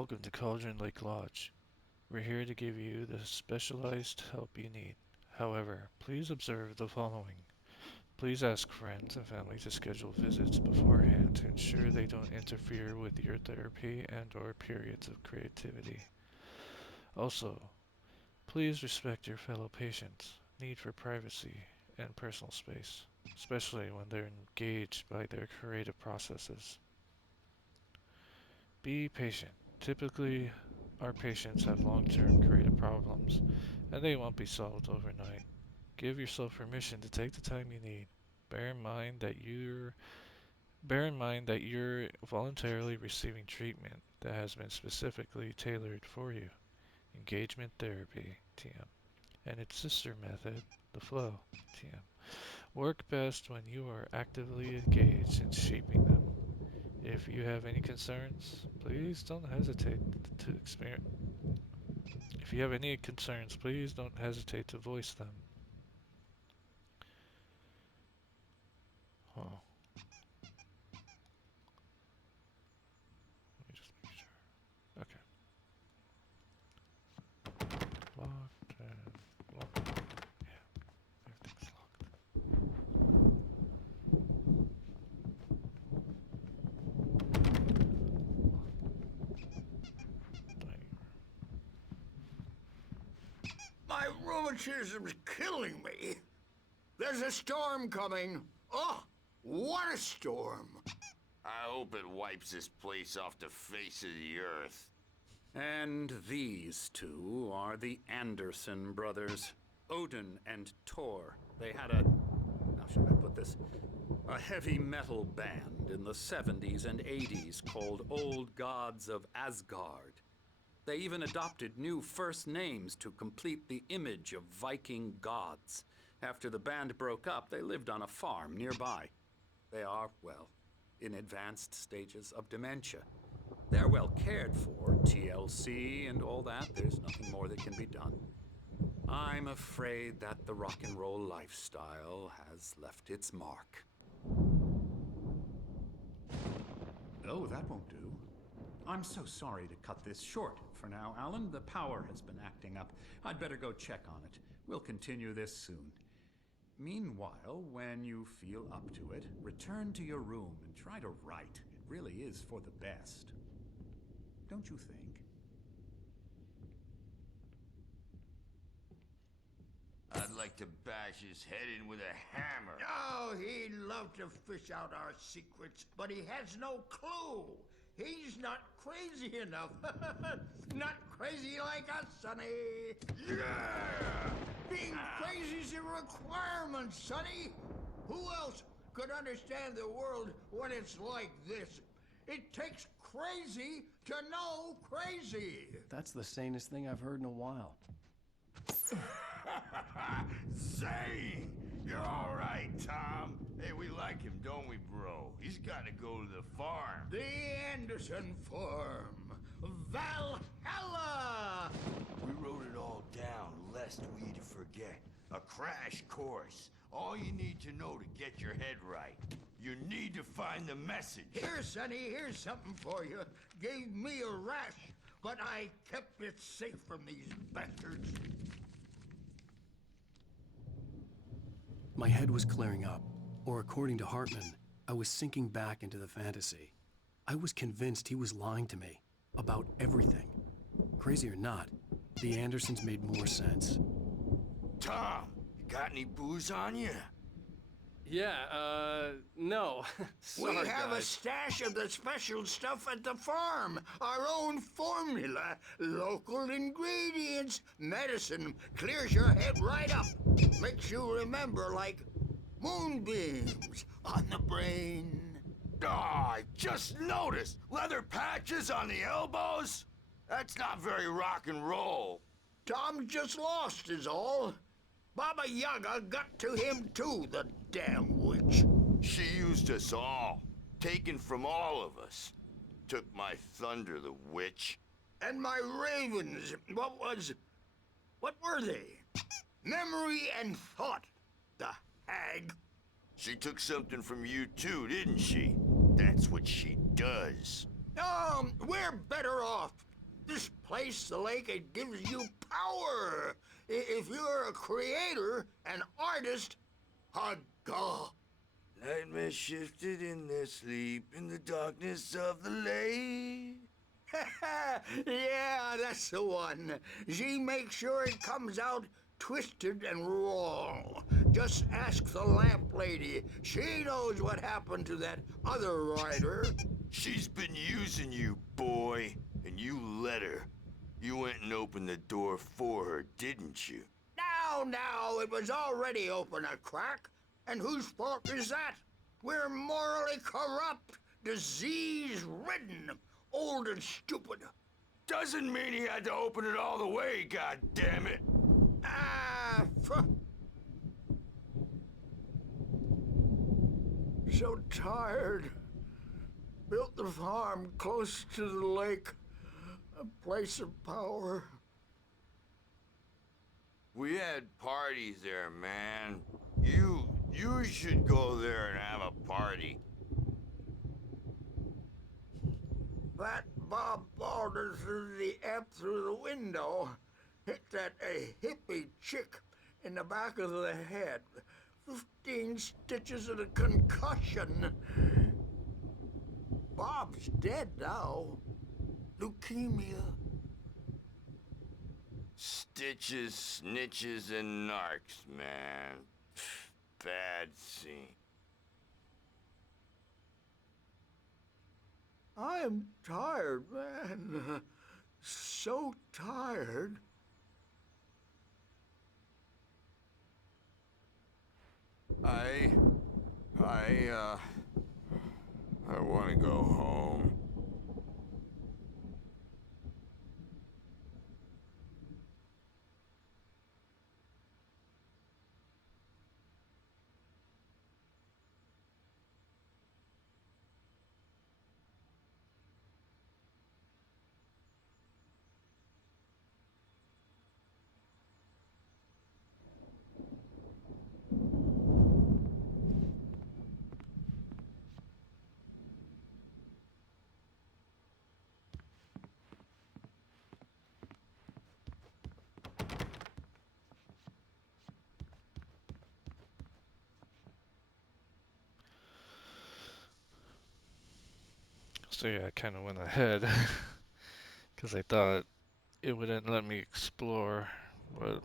Welcome to Cauldron Lake Lodge. We're here to give you the specialized help you need. However, please observe the following. Please ask friends and family to schedule visits beforehand to ensure they don't interfere with your therapy and/or periods of creativity. Also, please respect your fellow patients' need for privacy and personal space, especially when they're engaged by their creative processes. Be patient. Typically, our patients have long-term creative problems, and they won't be solved overnight. Give yourself permission to take the time you need. Bear in mind that you're Bear in mind that you're voluntarily receiving treatment that has been specifically tailored for you. Engagement therapy, TM, and its sister method, the flow, TM, work best when you are actively engaged in shaping them. If you have any concerns, please don't hesitate to experience. If you have any concerns, please don't hesitate to voice them. Oh, let me just make sure. Okay. Locked and locked. Yeah, everything's locked. Dining My rheumatism's killing me. There's a storm coming. Oh, what a storm. I hope it wipes this place off the face of the earth. And these two are the Anderson brothers, Odin and Thor. They had how should I put this? A heavy metal band in the 70s and 80s called Old Gods of Asgard. They even adopted new first names to complete the image of Viking gods. After the band broke up, they lived on a farm nearby. They are, well, in advanced stages of dementia. They're well cared for, TLC and all that. There's nothing more that can be done. I'm afraid that the rock and roll lifestyle has left its mark. Oh, that won't do. I'm so sorry to cut this short for now, Alan. The power has been acting up. I'd better go check on it. We'll continue this soon. Meanwhile, when you feel up to it, return to your room and try to write. It really is for the best. Don't you think? I'd like to bash his head in with a hammer. Oh, he'd love to fish out our secrets, but he has no clue. He's not crazy enough. Not crazy like us, Sonny. Yeah! Being crazy's a requirement, Sonny. Who else could understand the world when it's like this? It takes crazy to know crazy. That's the sanest thing I've heard in a while. Zane! You're all right, Tom. Hey, we like him, don't we, bro? He's got to go to the farm. The Anderson Farm. Valhalla! We wrote it all down, lest we forget. A crash course. All you need to know to get your head right. You need to find the message. Here, Sonny, here's something for you. Gave me a rash, but I kept it safe from these bastards. My head was clearing up, or according to Hartman, I was sinking back into the fantasy. I was convinced he was lying to me about everything. Crazy or not, the Andersons made more sense. Tom, you got any booze on you? Yeah, no. We Sorry, have a guys. stash of the special stuff at the farm. Our own formula. Local ingredients. Medicine clears your head right up. Makes you remember like moonbeams on the brain. Oh, I just noticed. Leather patches on the elbows? That's not very rock and roll. Tom just lost is all. Baba Yaga got to him too, the damn witch. She used us all. Taken from all of us. Took my thunder, the witch. And my ravens, what were they? Memory and thought, the hag. She took something from you too, didn't she? That's what she does. We're better off This place, the lake, it gives you power. If you're a creator, an artist, a god. Nightmare shifted in their sleep in the darkness of the lake. Yeah, that's the one. She makes sure it comes out twisted and wrong. Just ask the lamp lady. She knows what happened to that other rider. She's been using you, boy, and you let her. You went and opened the door for her, didn't you? Now, it was already open a crack. And whose fault is that? We're morally corrupt, disease-ridden, old and stupid. Doesn't mean he had to open it all the way, God damn it! Ah, so tired. Built the farm close to the lake, a place of power. We had parties there, man. You should go there and have a party. That Bob Balder threw the amp through the window, hit that hippie chick in the back of the head. 15 stitches and a concussion. Bob's dead now. Leukemia. Stitches, snitches, and narcs, man. Bad scene. I'm tired, man. So tired. I want to go home. So yeah, I kind of went ahead because I thought it wouldn't let me explore, but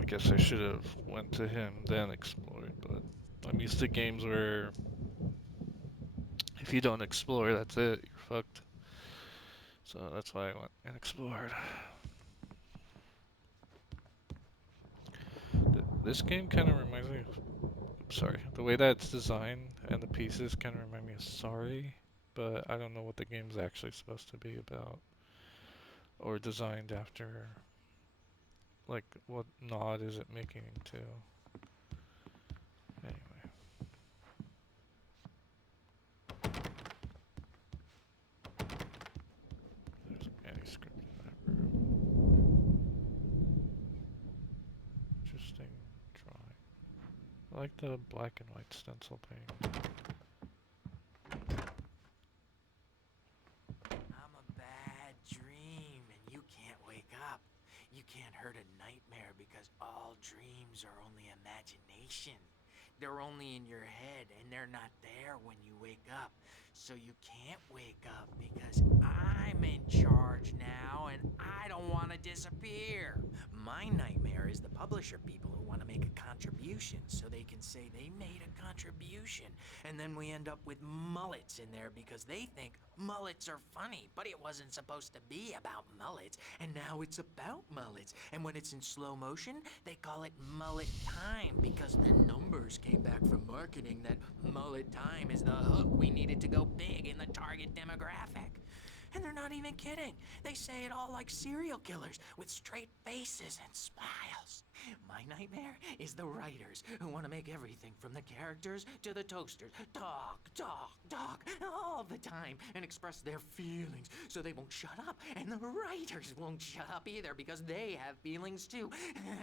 I guess I should have went to him then explored. But I'm used to games where if you don't explore, that's it, you're fucked. So that's why I went and explored. This game kind of reminds me of, sorry, the way that it's designed and the pieces kind of remind me of Sorry, but I don't know what the game's actually supposed to be about or designed after. Like, what nod is it making to? Anyway. There's a manuscript in that room. Interesting drawing. I like the black and white stencil paint. I'm a bad dream, and you can't wake up. You can't hurt a nightmare because all dreams are only imagination. They're only in your head, and they're not there when you wake up. So you can't wake up because I'm in charge now, and I don't want to disappear. My nightmare is the publisher people who want to make a contribution so they can say they made a contribution. And then we end up with mullets in there because they think mullets are funny, but it wasn't supposed to be about mullets, and now it's about mullets. And when it's in slow motion, they call it mullet time because the numbers came back from marketing that mullet time is the hook we needed to go big in the target demographic. And they're not even kidding. They say it all like serial killers with straight faces and smiles. My nightmare is the writers who want to make everything from the characters to the toasters talk, all the time and express their feelings so they won't shut up. And the writers won't shut up either because they have feelings too.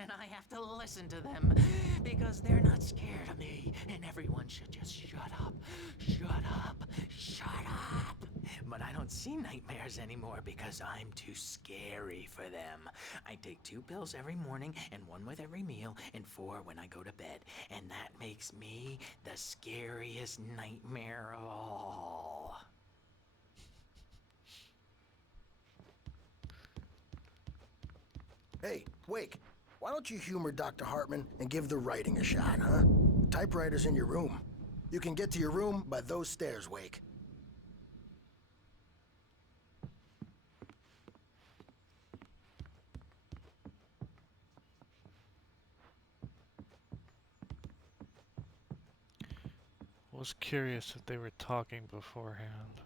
And I have to listen to them because they're not scared of me. And everyone should just shut up, shut up, shut up. But I don't see nightmares anymore because I'm too scary for them. I take 2 pills every morning and 1 with every meal and 4 when I go to bed. And that makes me the scariest nightmare of all. Hey, Wake, why don't you humor Dr. Hartman and give the writing a shot, huh? The typewriter's in your room. You can get to your room by those stairs, Wake. I was curious if they were talking beforehand.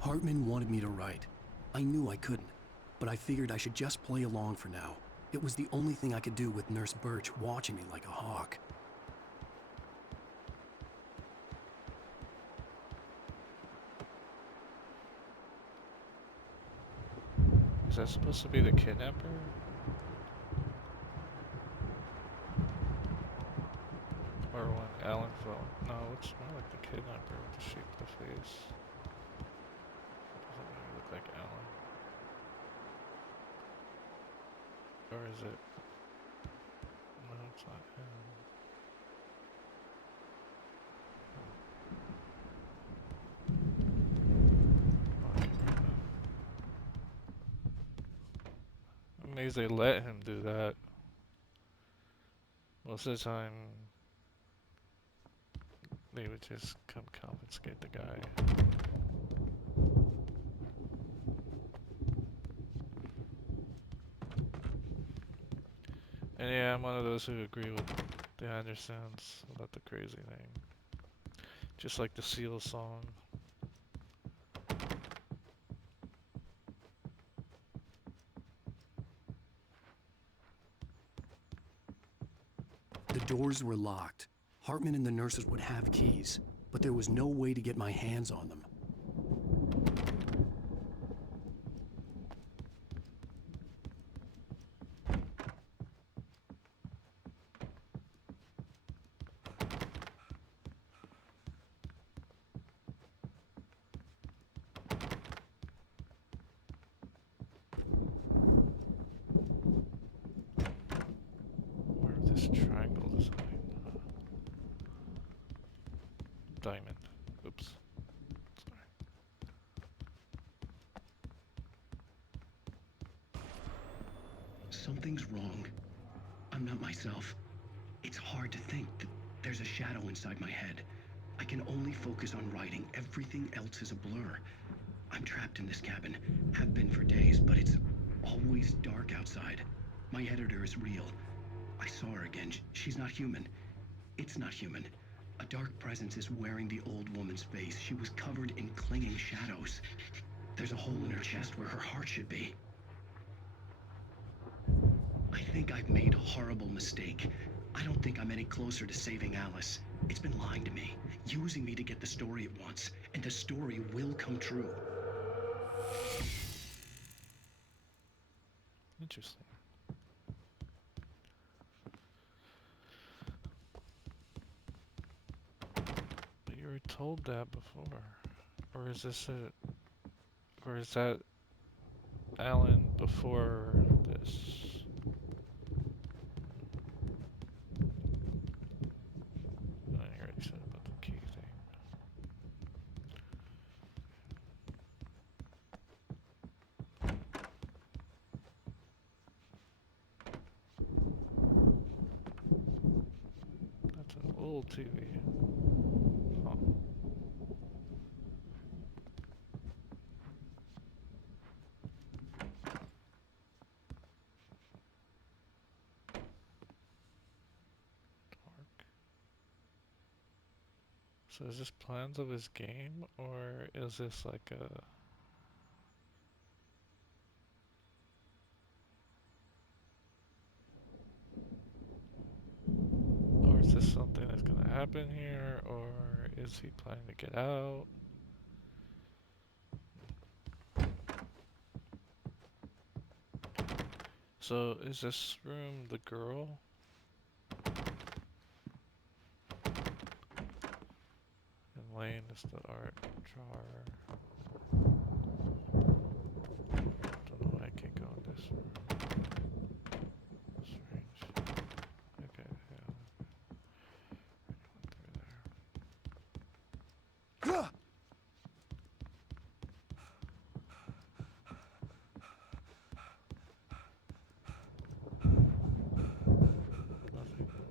Hartman wanted me to write. I knew I couldn't, but I figured I should just play along for now. It was the only thing I could do with Nurse Birch watching me like a hawk. Is that supposed to be the kidnapper? Or when Alan fell? No, it's more like the kidnapper with the shape of the face. Doesn't really look like Alan. Or is it? No, it's not him. Oh, I can't remember. I'm amazed they let him do that. Most of the time, they would just come confiscate the guy. And yeah, I'm one of those who agree with the Andersons about the crazy thing. Just like the Seal song. The doors were locked. Hartman and the nurses would have keys, but there was no way to get my hands on them. Where is this triangle design? Diamond. Oops. Sorry. Something's wrong. I'm not myself. It's hard to think that there's a shadow inside my head. I can only focus on writing. Everything else is a blur. I'm trapped in this cabin. Have been for days, but it's always dark outside. My editor is real. I saw her again. She's not human. It's not human. A dark presence is wearing the old woman's face. She was covered in clinging shadows. There's a hole in her chest where her heart should be. I think I've made a horrible mistake. I don't think I'm any closer to saving Alice. It's been lying to me, using me to get the story it wants, and the story will come true. Interesting. But you were told that before. Or is this it? Or is that Alan before this? I already said about the key thing. That's an old TV. Huh. Dark. So is this plans of his game, or is this like a... something that's gonna happen here, or is he planning to get out? So, is this room the girl? And Lane is the art drawer. Don't know why I can't go in this room. Strange. Okay, yeah. Anyone through there? Nothing. Okay.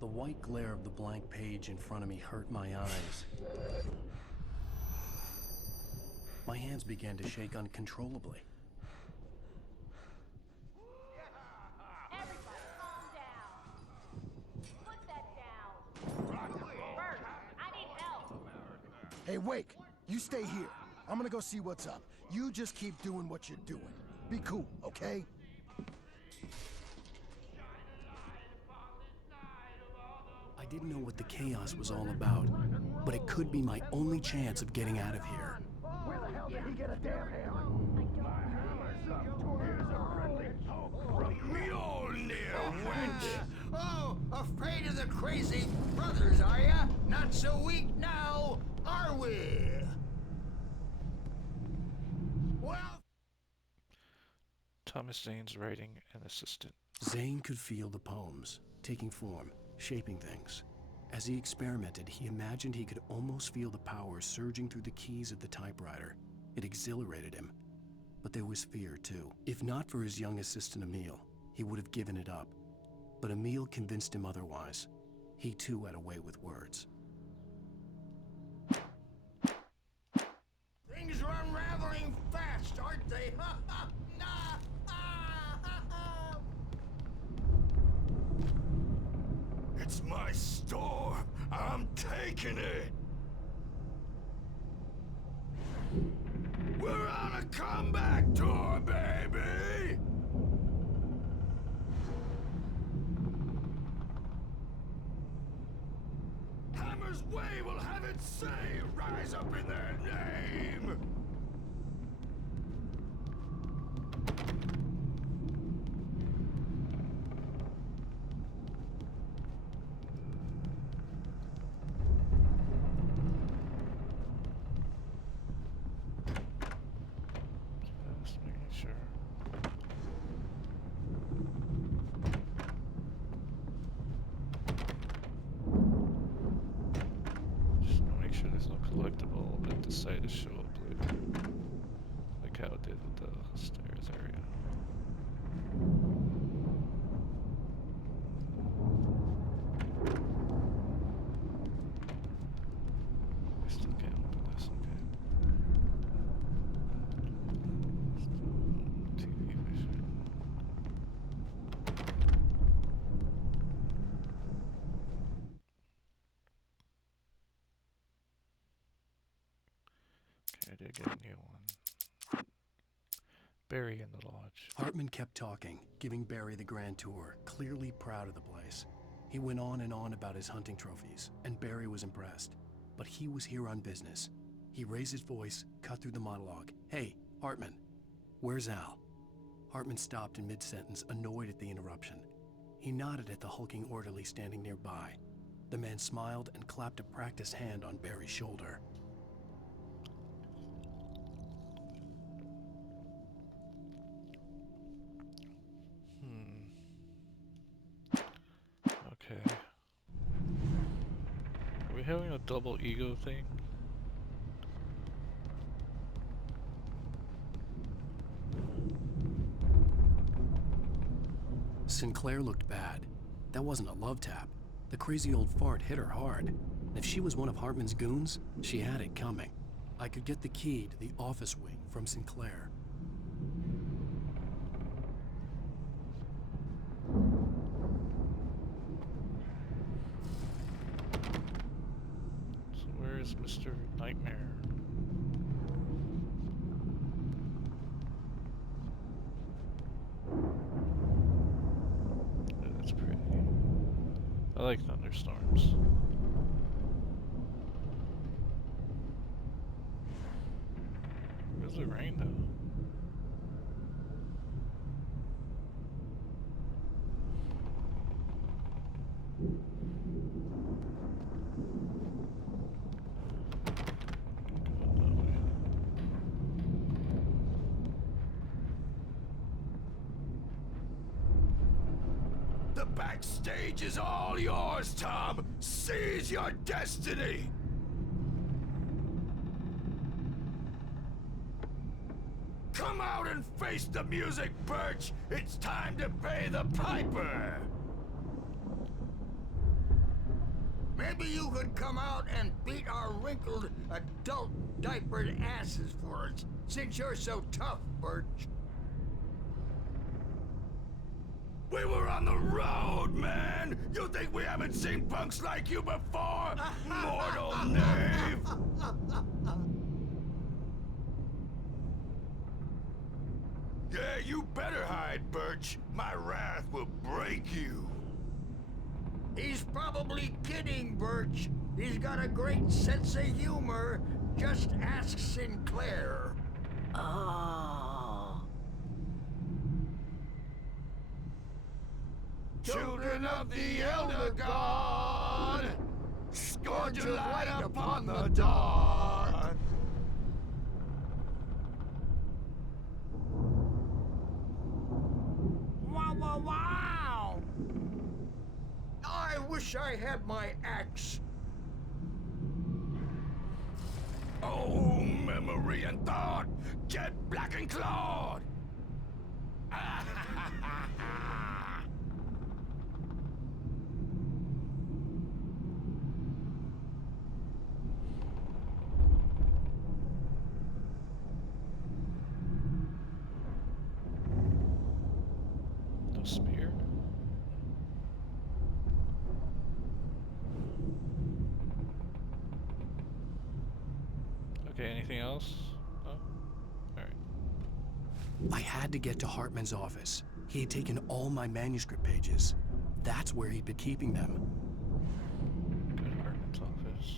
The white glare of the blank page in front of me hurt my eyes. My hands began to shake uncontrollably. Everybody, calm down. Put that down. Bert, I need help. Hey, Wake, you stay here. I'm gonna go see what's up. You just keep doing what you're doing. Be cool, okay? I didn't know what the chaos was all about, but it could be my only chance of getting out of here. Where the hell did he get a damn hammer? Mjolnir, wench! Oh, afraid of the crazy brothers, are ya? Not so weak now, are we? Well... Thomas Zane's writing an assistant. Zane could feel the poems, taking form, shaping things. As he experimented, he imagined he could almost feel the power surging through the keys of the typewriter. It exhilarated him. But there was fear, too. If not for his young assistant Emil, he would have given it up. But Emil convinced him otherwise. He too had a way with words. Things are unraveling fast, aren't they? It's my store. I'm taking it. We're on a comeback tour, baby. Hammer's Way will have its say rise up in their name. Just making sure. Just want to make sure there's no collectible that decided to show up later. Like how it did with the stairs area. I still can't open this, okay. Still TV vision. Okay, I did get a new one. Barry in the lodge. Hartman kept talking, giving Barry the grand tour, clearly proud of the place. He went on and on about his hunting trophies, and Barry was impressed. But he was here on business. He raised his voice, cut through the monologue. Hey, Hartman, where's Al? Hartman stopped in mid-sentence, annoyed at the interruption. He nodded at the hulking orderly standing nearby. The man smiled and clapped a practiced hand on Barry's shoulder. Okay. Are we having a double ego thing? Sinclair looked bad. That wasn't a love tap. The crazy old fart hit her hard. And if she was one of Hartman's goons, she had it coming. I could get the key to the office wing from Sinclair. nightmare. Ooh, that's pretty. I like thunderstorms. Where's the rain though? The backstage is all yours, Tom. Seize your destiny. Come out and face the music, Birch. It's time to pay the piper. Maybe you could come out and beat our wrinkled adult diapered asses for us, since you're so tough, Birch. We were on the road, man! You think we haven't seen punks like you before? Mortal knave! Yeah, you better hide, Birch. My wrath will break you. He's probably kidding, Birch. He's got a great sense of humor. Just ask Sinclair. Oh. Children of the Elder God, scourge your light upon the dark. Wow, wow, wow! I wish I had my axe. Oh, memory and thought, jet black and clawed. No spear? Okay, anything else? Oh, alright. I had to get to Hartman's office. He had taken all my manuscript pages. That's where he'd been keeping them. Go to Hartman's office.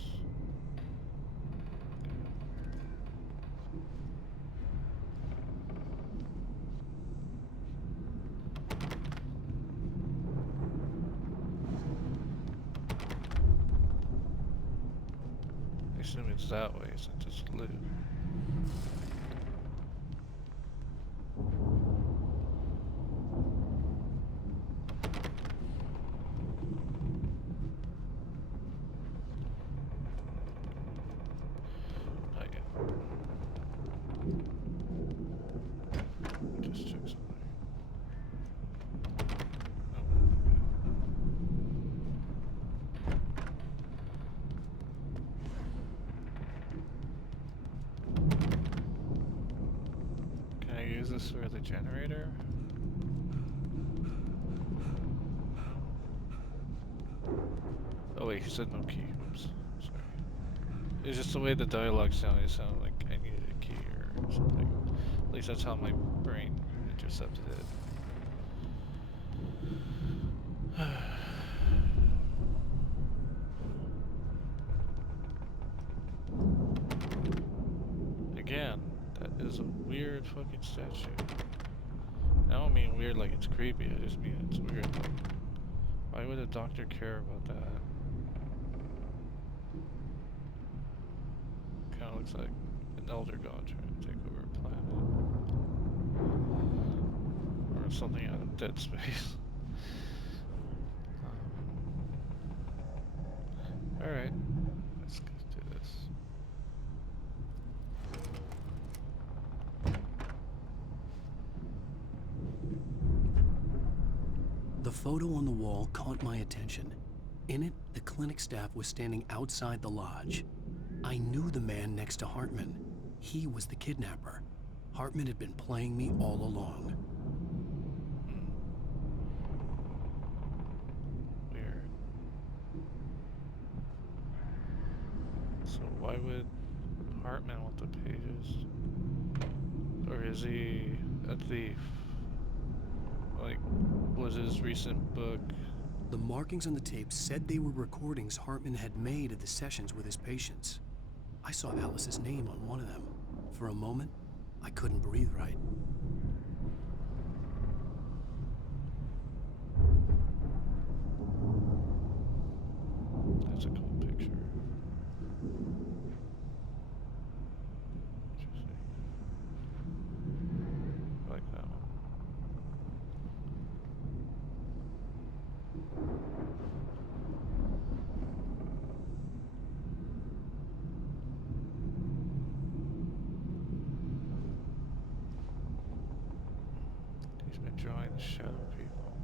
I assume it's that way since it's loot. Not yet. Just check something. Can I use this for the generator? Oh wait, he said no key. Oops, sorry. It's just the way the dialogue sounded. It sounded like I needed a key or something. At least that's how my brain intercepted it. Again, that is a weird fucking statue. I don't mean weird like it's creepy, I just mean it's weird. Like, why would a doctor care about that? Kinda looks like an elder god trying to take over a planet. Or something out of Dead Space. Alright, let's do this. The photo on the wall caught my attention. In it, the clinic staff was standing outside the lodge. I knew the man next to Hartman. He was the kidnapper. Hartman had been playing me all along. Weird. So why would Hartman with the pages? Or is he a thief? Like, was his recent book? The markings on the tape said they were recordings Hartman had made at the sessions with his patients. I saw Alice's name on one of them. For a moment, I couldn't breathe right. That's a cool picture. Interesting. I like that one. He's been drawing the shadow people.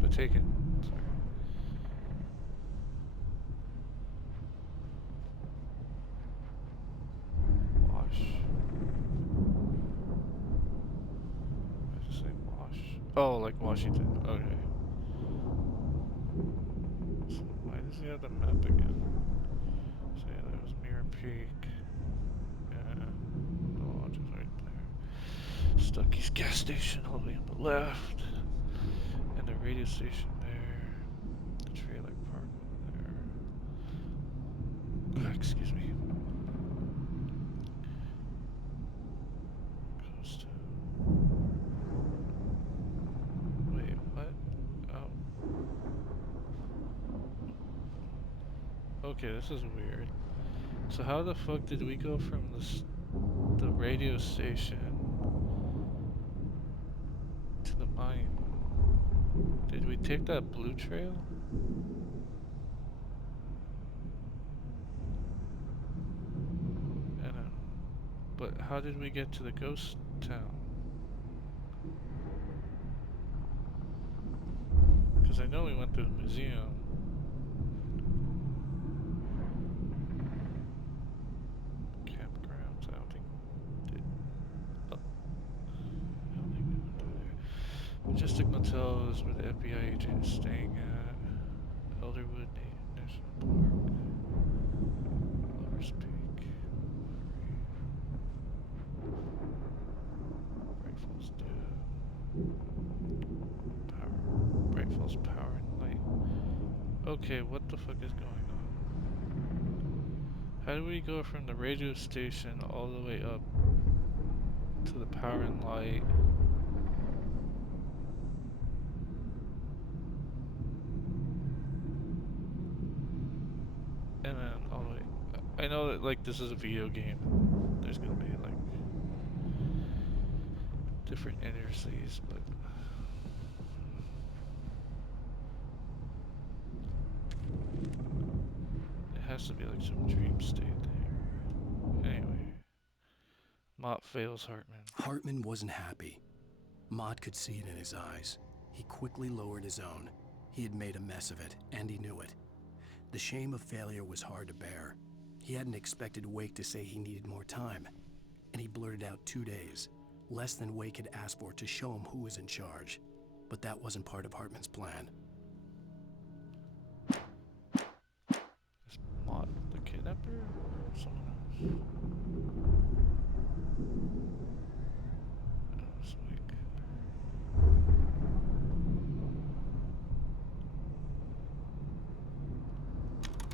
The Taken. Sorry. Wash. Why does it say wash? Oh, like Washington. Okay. So why does he have the map again? So yeah, there was Mirror Peak. And the lodge is right there. Stucky's gas station all the way on the left. And the radio station there. The trailer park over there. Excuse me. Goes to... Wait, what? Oh. Okay, this is weird. So how the fuck did we go from the radio station to the mine? Did we take that blue trail? And but how did we get to the ghost town? Because I know we went to the museum. Campgrounds, I don't think oh, I don't think we went through there. Majestic Motel is where the FBI agent is staying at. Elderwood National Park. Lover's Peak. Bright Falls Dune. Bright Falls Power and Light. Okay, what the fuck is going on? How do we go from the radio station all the way up to the Power and Light? And then all the way... I know that, like, this is a video game. There's gonna be, like, different indices, but... It has to be, like, some dream state there. Anyway. Mott fails Hartman. Hartman wasn't happy. Mott could see it in his eyes. He quickly lowered his own. He had made a mess of it, and he knew it. The shame of failure was hard to bear. He hadn't expected Wake to say he needed more time, and he blurted out 2 days, less than Wake had asked for to show him who was in charge. But that wasn't part of Hartman's plan. Is Mott the kidnapper or someone else? This week.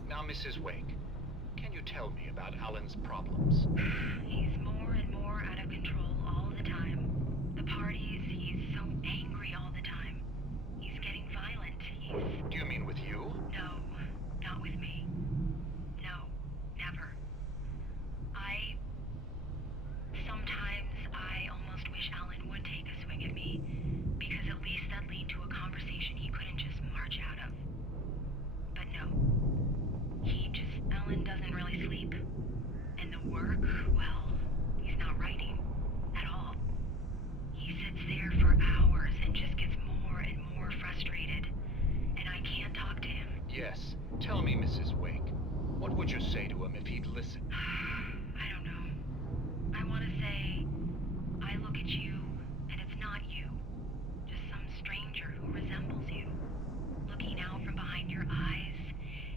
Now, Mrs. Wake, can you tell me about Alan's problems? He's more and more out of control all the time. The parties, he's so angry all the time. He's getting violent. Do you mean with you? No, not with me. No, never. Sometimes I almost wish Alan would take a swing at me, because at least that'd lead to a conversation he couldn't just march out of. But no. Alan doesn't really sleep. And the work, well, he's not writing at all. He sits there for hours and just gets more and more frustrated. And I can't talk to him. Yes. Tell me, Mrs. Wake, what would you say to him if he'd listen? I don't know. I want to say, I look at you, and it's not you. Just some stranger who resembles you. Looking out from behind your eyes.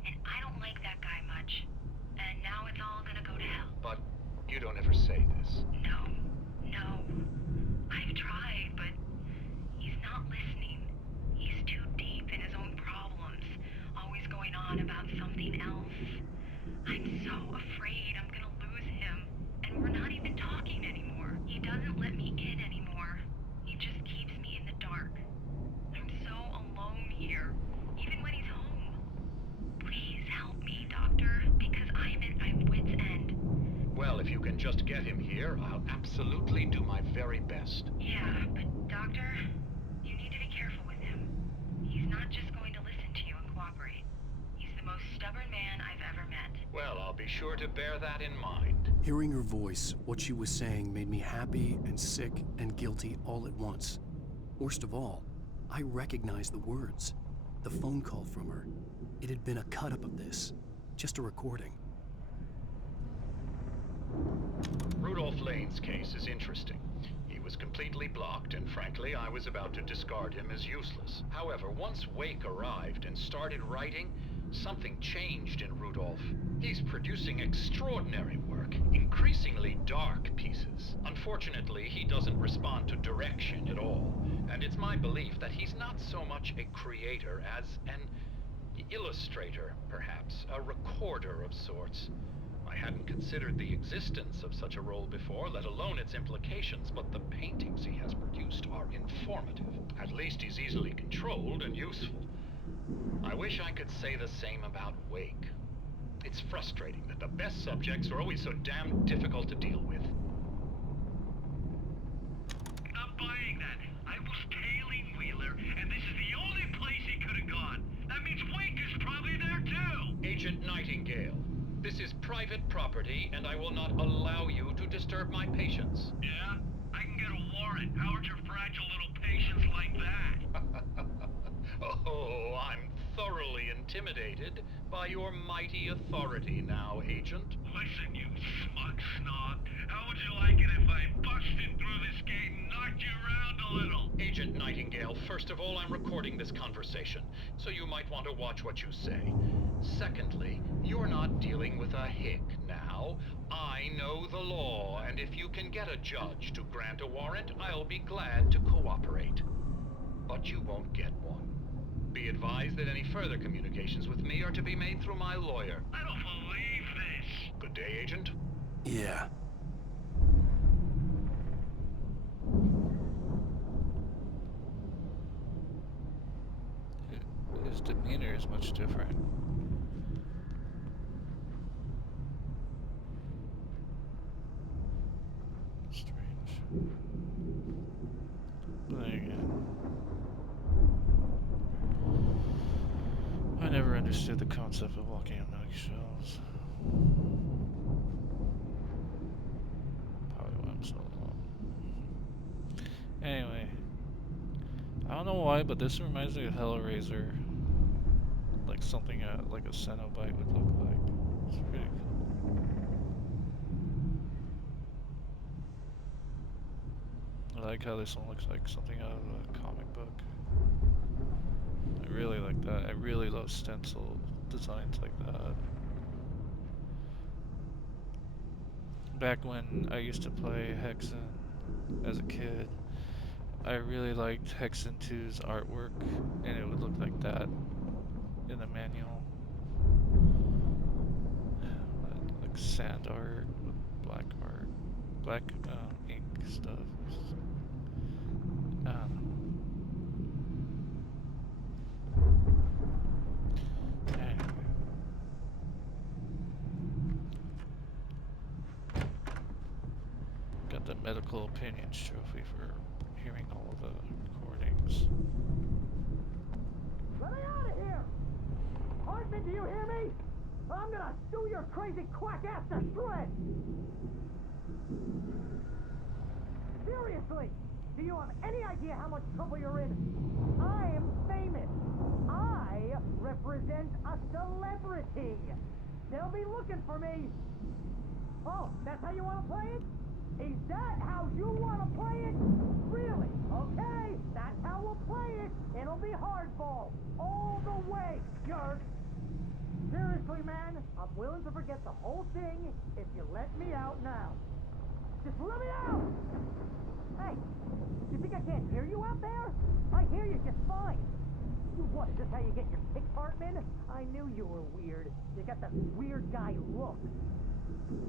And I don't like that guy much. And now it's all gonna go to hell. But him here, I'll absolutely do my very best. Yeah, but Doctor, you need to be careful with him. He's not just going to listen to you and cooperate. He's the most stubborn man I've ever met. Well, I'll be sure to bear that in mind. Hearing her voice, what she was saying made me happy and sick and guilty all at once. Worst of all, I recognized the words. The phone call from her. It had been a cut-up of this. Just a recording. Rudolph Lane's case is interesting. He was completely blocked, and frankly, I was about to discard him as useless. However, once Wake arrived and started writing, something changed in Rudolph. He's producing extraordinary work, increasingly dark pieces. Unfortunately, he doesn't respond to direction at all, and it's my belief that he's not so much a creator as an illustrator, perhaps, a recorder of sorts. I hadn't considered the existence of such a role before, let alone its implications, but the paintings he has produced are informative. At least he's easily controlled and useful. I wish I could say the same about Wake. It's frustrating that the best subjects are always so damn difficult to deal with. Not buying that. I was tailing Wheeler, and this is the only place he could have gone. That means Wake is probably there too! Agent Nightingale, this is private property, and I will not allow you to disturb my patients. Yeah? I can get a warrant. How would your fragile little patients like that? Oh, I'm thoroughly intimidated by your mighty authority now, Agent. Listen, you smug snob. How would you like it if I busted through this gate and knocked you around a little? Agent Nightingale, first of all, I'm recording this conversation, so you might want to watch what you say. Secondly, you're not dealing with a hick now. I know the law, and if you can get a judge to grant a warrant, I'll be glad to cooperate. But you won't get one. Be advised that any further communications with me are to be made through my lawyer. I don't believe this. Good day, Agent. Yeah. His demeanor is much different. Strange. But then again, I never understood the concept of walking on eggshells. Probably why I'm so alone. Anyway, I don't know why, but this reminds me of Hellraiser. Like something like a Cenobite would look like. It's pretty cool. I like how this one looks like something out of a comic book. I really like that. I really love stencil designs like that. Back when I used to play Hexen as a kid, I really liked Hexen 2's artwork, and it would look like that in the manual. Like sand art with black art, black ink stuff. Anyway. Got the medical opinions trophy for hearing all of the recordings. Let me out of here! Hartman, do you hear me? I'm gonna sue your crazy quack ass to shreds! Seriously, do you have any idea how much trouble you're in? I am famous. I represent a celebrity. They'll be looking for me. Oh, that's how you want to play it? Is that how you want to play it? Really? Okay, that's how we'll play it. It'll be hardball. All the way, jerk. Seriously, man, I'm willing to forget the whole thing if you let me out now. Just let me out! Hey, you think I can't hear you out there? I hear you just fine. What, is this how you get your kicks, Hartman? I knew you were weird. You got that weird guy look.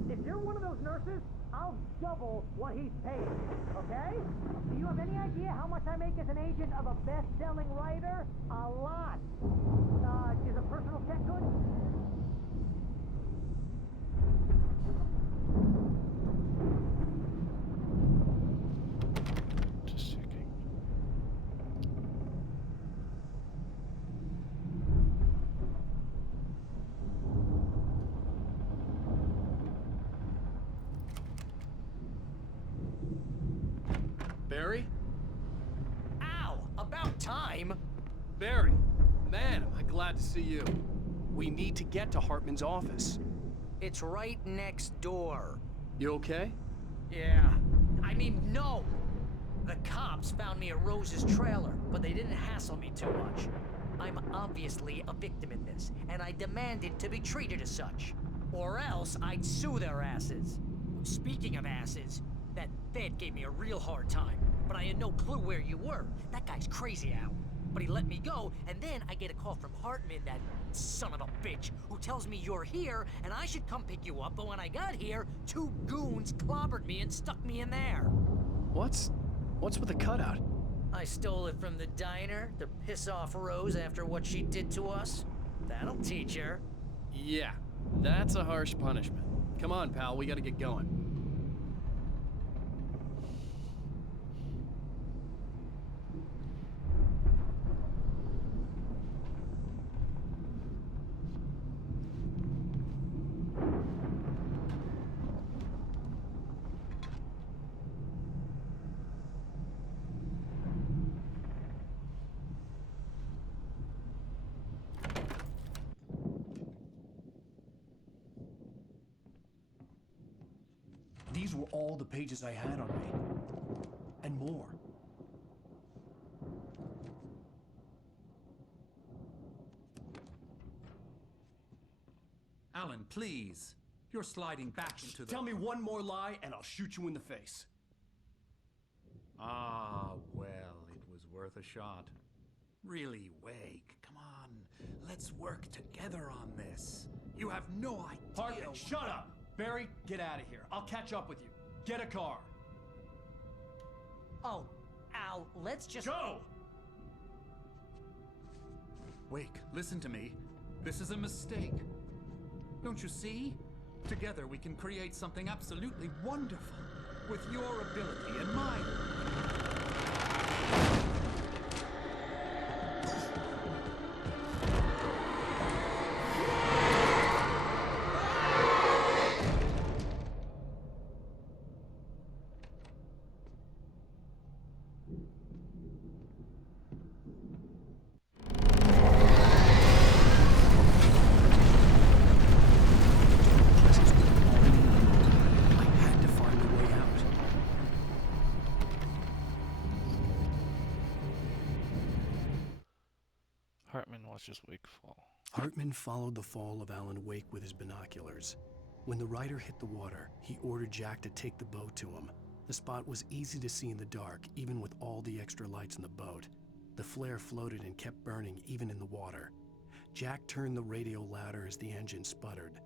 If you're one of those nurses, I'll double what he's paid, okay? Do you have any idea how much I make as an agent of a best-selling writer? A lot. Is a personal check good? time? Barry, man, am I glad to see you. We need to get to Hartman's office. It's right next door. You okay? Yeah. I mean, no! The cops found me at Rose's trailer, but they didn't hassle me too much. I'm obviously a victim in this, and I demanded to be treated as such. Or else I'd sue their asses. Speaking of asses, that Fed gave me a real hard time, but I had no clue where you were. That guy's crazy, Al. But he let me go, and then I get a call from Hartman, that son of a bitch, who tells me you're here, and I should come pick you up, but when I got here, 2 goons clobbered me and stuck me in there. What's with the cutout? I stole it from the diner to piss off Rose after what she did to us. That'll teach her. Yeah, that's a harsh punishment. Come on, pal, we gotta get going. These were all the pages I had on me. And more. Alan, please. You're sliding back into the... Tell me one more lie and I'll shoot you in the face. Ah, well, it was worth a shot. Really, Wake, come on. Let's work together on this. You have no idea... Hartman, shut up! Barry, get out of here. I'll catch up with you. Get a car. Oh, Al, let's just... Go! Wake, listen to me. This is a mistake. Don't you see? Together we can create something absolutely wonderful. With your ability and mine. Hartman watches Wake fall. Hartman followed the fall of Alan Wake with his binoculars. When the rider hit the water, he ordered Jack to take the boat to him. The spot was easy to see in the dark, even with all the extra lights in the boat. The flare floated and kept burning even in the water. Jack turned the radio louder as the engine sputtered.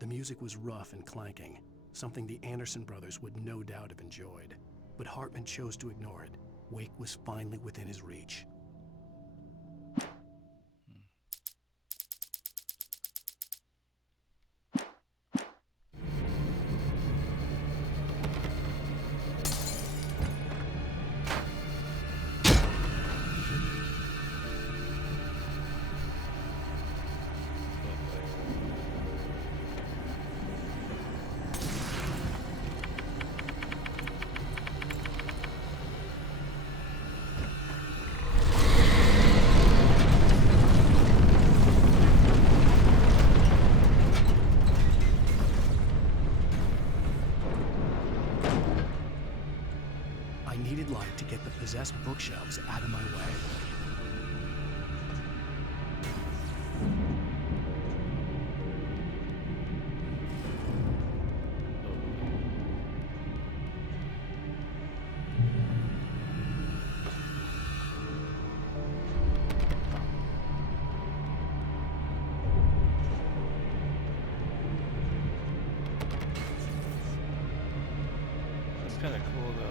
The music was rough and clanking, something the Anderson brothers would no doubt have enjoyed. But Hartman chose to ignore it. Wake was finally within his reach. I needed light to get the possessed bookshelves out of my way. That's kind of cool though.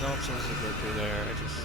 know I'm supposed to go through there. I just.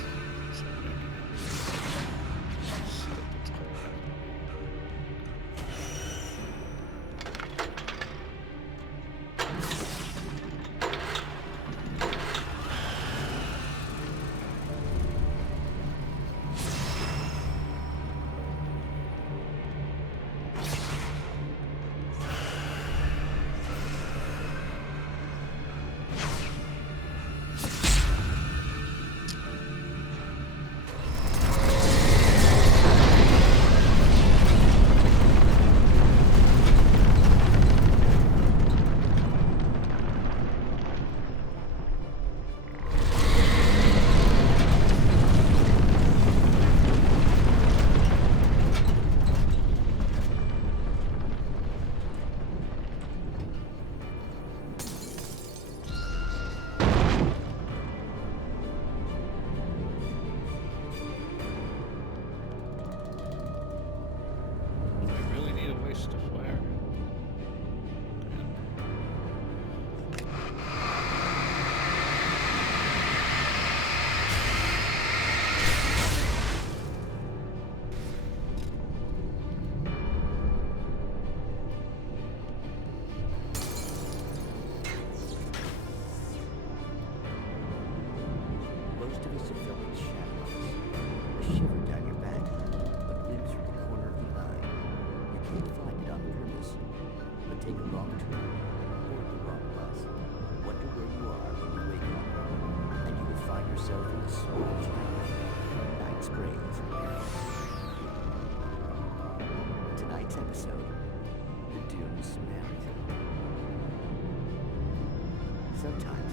Sometimes,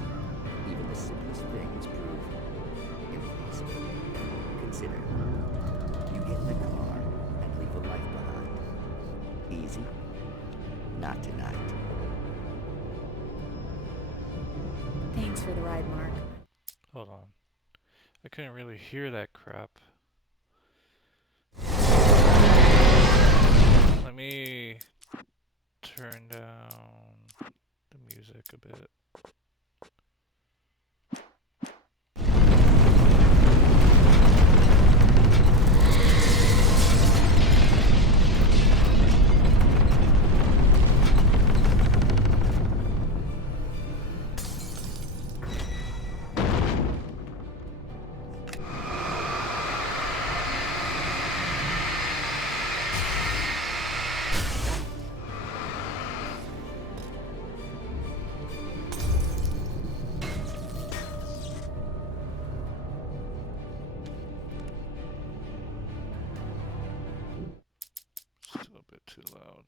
even the simplest things prove impossible. Consider, you get in a car and leave a life behind. Easy? Not tonight. Thanks for the ride, Mark. Hold on. I couldn't really hear that crap. Let me turn down the music a bit. Still a bit too loud.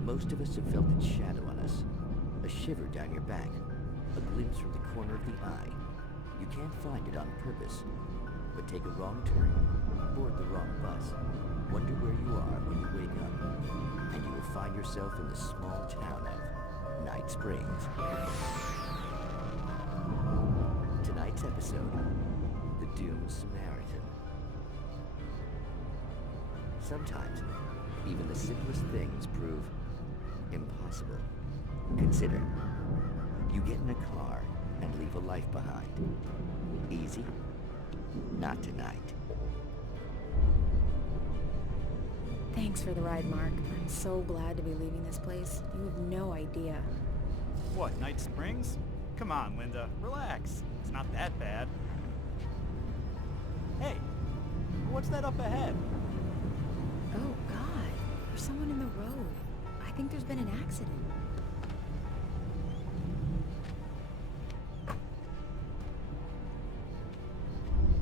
Most of us have felt its shadow on us. A shiver down your back. A glimpse from the corner of the eye. You can't find it on purpose. But take a wrong turn, board the wrong bus, wonder where you are when you wake up, and you will find yourself in the small town of Night Springs. Tonight's episode, The Doomed Samaritan. Sometimes, even the simplest things prove impossible. Consider, you get in a car and leave a life behind. Easy? Not tonight. Thanks for the ride, Mark. I'm so glad to be leaving this place. You have no idea. What, Night Springs? Come on, Linda. Relax. It's not that bad. Hey, what's that up ahead? Oh, God. There's someone in the road. I think there's been an accident.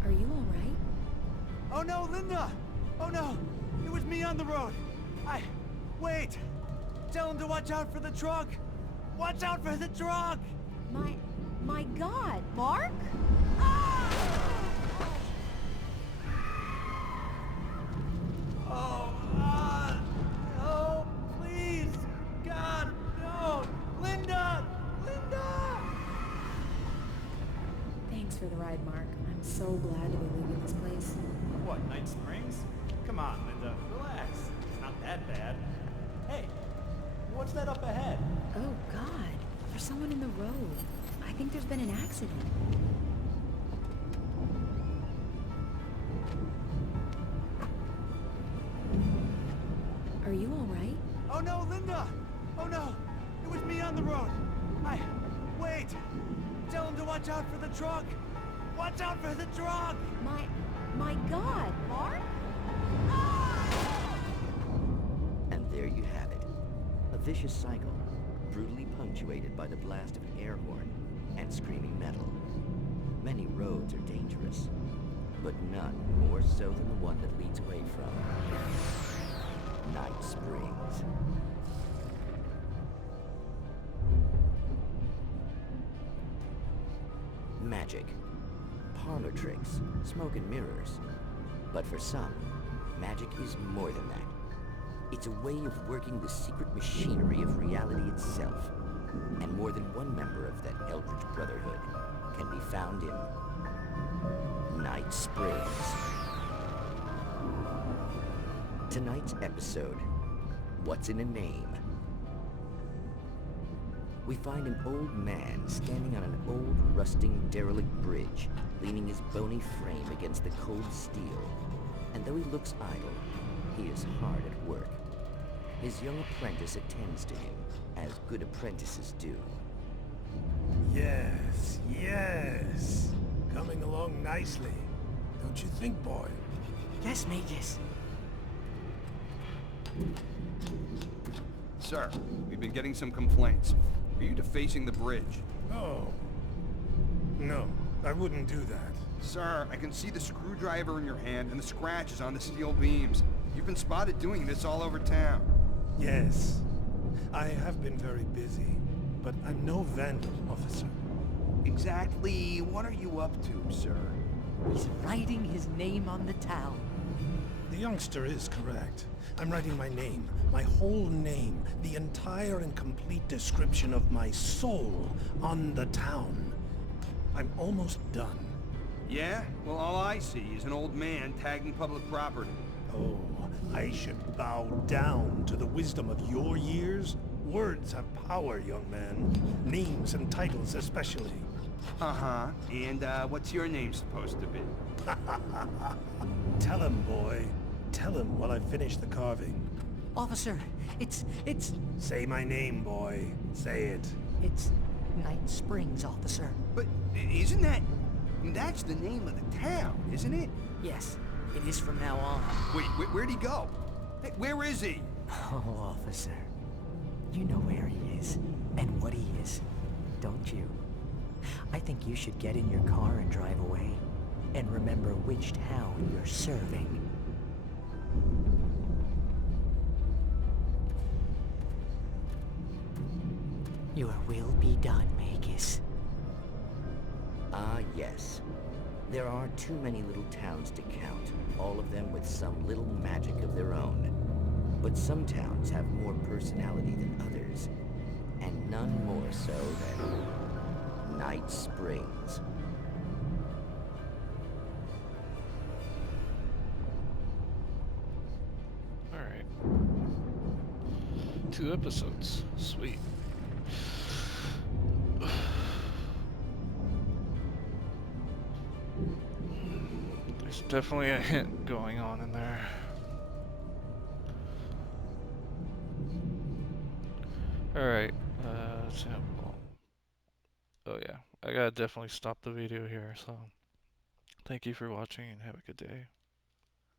Are you all right? Oh no, Linda! Oh no! It was me on the road! Wait! Tell him to watch out for the truck! Watch out for the truck! My God, Mark? Oh, no, please! God, no! Linda! Linda! Thanks for ride, Mark. I'm so glad to be leaving this place. What, Night Springs? Come on, Linda, relax. It's not that bad. Hey, what's that up ahead? Oh, God. There's someone in the road. I think there's been an accident. Are you all right? Oh no, Linda! Oh no! It was me on the road! Wait! Tell him to watch out for the truck! Watch out for the truck! My God, Mark? And there you have it. A vicious cycle, brutally punctuated by the blast of an air horn and screaming metal. Many roads are dangerous, but none more so than the one that leads away from Night Springs. Magic, parlor tricks, smoke and mirrors. But for some, magic is more than that. It's a way of working the secret machinery of reality itself. And more than one member of that Eldritch Brotherhood can be found in Night Springs. Tonight's episode, What's in a Name? We find an old man standing on an old, rusting, derelict bridge, leaning his bony frame against the cold steel. And though he looks idle, he is hard at work. His young apprentice attends to him, as good apprentices do. Yes, yes. Coming along nicely. Don't you think, boy? Yes, Magus. Sir, we've been getting some complaints. Are you defacing the bridge? Oh. No, I wouldn't do that. Sir, I can see the screwdriver in your hand and the scratches on the steel beams. You've been spotted doing this all over town. Yes. I have been very busy, but I'm no vandal, officer. Exactly what are you up to, sir? He's writing his name on the town. The youngster is correct. I'm writing my name, my whole name, the entire and complete description of my soul on the town. I'm almost done. Yeah? Well, all I see is an old man tagging public property. Oh, I should bow down to the wisdom of your years? Words have power, young man. Names and titles especially. Uh-huh. And, what's your name supposed to be? Tell him, boy. Tell him while I finish the carving. Officer, it's... Say my name, boy. Say it. It's Night Springs, officer. But isn't that... That's the name of the town, isn't it? Yes, it is from now on. Wait, where'd he go? Hey, where is he? Oh, officer. You know where he is, and what he is, don't you? I think you should get in your car and drive away, and remember which town you're serving. Your will be done, Magus. Ah, yes. There are too many little towns to count, all of them with some little magic of their own. But some towns have more personality than others, and none more so than Night Springs. Alright. 2 episodes. Sweet. There's definitely a hint going on in there. Alright, oh yeah, I gotta definitely stop the video here, so thank you for watching and have a good day.